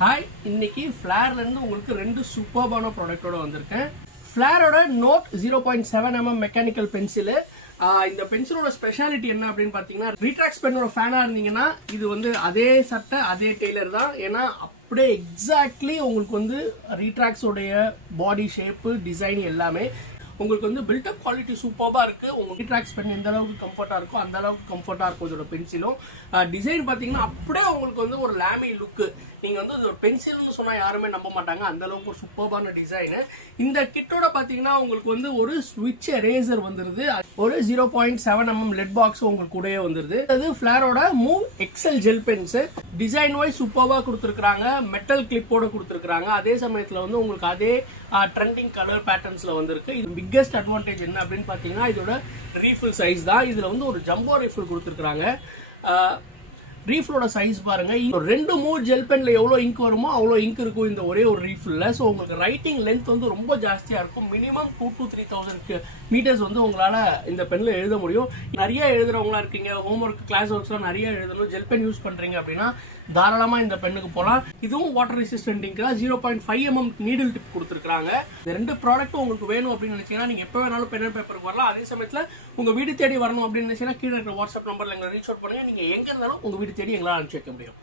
Hi, இன்னைக்கு ஃப்ளேர்ல இருந்து உங்களுக்கு ரெண்டு சூப்பர்பான ப்ராடக்ட்டோட வந்திருக்கேன். ஃப்ளேரோட நோட் 0.7mm மெக்கானிக்கல் பென்சில். இந்த பென்சிலோட ஸ்பெஷாலிட்டி என்ன அப்படின்னு பார்த்தீங்கன்னா, ரீட்ராக்ஸ் பென்னோட ஃபேனாக இருந்தீங்கன்னா இது வந்து அதே சட்டை அதே டெய்லர் தான். ஏன்னா அப்படியே எக்ஸாக்ட்லி உங்களுக்கு வந்து ரீட்ராக்ஸோடைய பாடி ஷேப்பு டிசைன் எல்லாமே உங்களுக்கு வந்து பில்டப் குவாலிட்டி சூப்பராக இருக்குது. உங்களுக்கு ரீட்ராக்ஸ் பென் எந்த அளவுக்கு கம்ஃபர்ட்டாக இருக்கோ அந்த அளவுக்கு கம்ஃபர்ட்டாக இருக்கும் இதோட பென்சிலும். டிசைன் பார்த்தீங்கன்னா அப்படியே உங்களுக்கு வந்து ஒரு லேமி லுக்கு. நீங்கள் வந்து இது ஒரு பென்சில்னு சொன்னால் யாருமே நம்ப மாட்டாங்க, அந்த அளவுக்கு ஒரு சூப்பரான டிசைனு. இந்த கிட்டோட பார்த்தீங்கன்னா உங்களுக்கு வந்து ஒரு ஸ்விட்ச் எரேசர் வந்துருது, ஒரு 0.7mm லெட் பாக்ஸ் உங்களுக்கு கூடயே வந்துருது. அது ஃப்ளேரோட Moov Excel gel pens. Design wise சூப்பராக கொடுத்துருக்காங்க, மெட்டல் கிளிப்போட கொடுத்துருக்காங்க. அதே சமயத்தில் வந்து உங்களுக்கு அதே ட்ரெண்டிங் கலர் பேட்டர்ன்ஸ்ல வந்திருக்கு. இது பிக்கஸ்ட் அட்வான்டேஜ் என்ன அப்படின்னு பார்த்தீங்கன்னா இதோட ரீஃபில் சைஸ் தான். இதில் வந்து ஒரு ஜம்போ ரீஃபில் கொடுத்துருக்காங்க. ரீஃபிலோட சைஸ் பாருங்க, ரெண்டு மூணு ஜெல் பென்ல எவ்வளோ இங்க் வருமோ அவ்வளோ இங்க் இருக்கும் இந்த ஒரே ஒரு ரீஃபில்ல. ஸோ உங்களுக்கு ரைட்டிங் லென்த் வந்து ரொம்ப ஜாஸ்தியாக இருக்கும். மினிமம் 2,000 to 3,000 மீட்டர்ஸ் வந்து உங்களால் இந்த பென்ல எழுத முடியும். நிறைய எழுதுறவங்களா இருக்கீங்க, ஹோம் ஒர்க் கிளாஸ் ஒர்க்ஸ்லாம் நிறைய எழுதணும், ஜெல் பென் யூஸ் பண்றீங்க அப்படின்னா தாராளமாக இந்த பெண்ணுக்கு போகலாம். இதுவும் வாட்டர் ரெசிஸ்டன்ட் இங்க் தான். 0.5mm நீடில் டிப் கொடுத்துருக்காங்க. இந்த ரெண்டு ப்ராடக்ட்டும் உங்களுக்கு வேணும் அப்படின்னு நினைச்சீங்கன்னா நீங்க எப்போ வேணாலும் பென் அண்ட் பேப்பருக்கு வரலாம். அதே சமயத்தில் உங்க வீடு தேடி வரணும் அப்படின்னு நினைச்சீங்கன்னா கீழே இருக்கிற வாட்ஸ்அப் நம்பர்ல எங்களை ரீச் அவுட் பண்ணுங்க. நீங்க எங்க இருந்தாலும் உங்க வீடு தேடி எங்களால் அனுப்பிச்சு வைக்க முடியும்.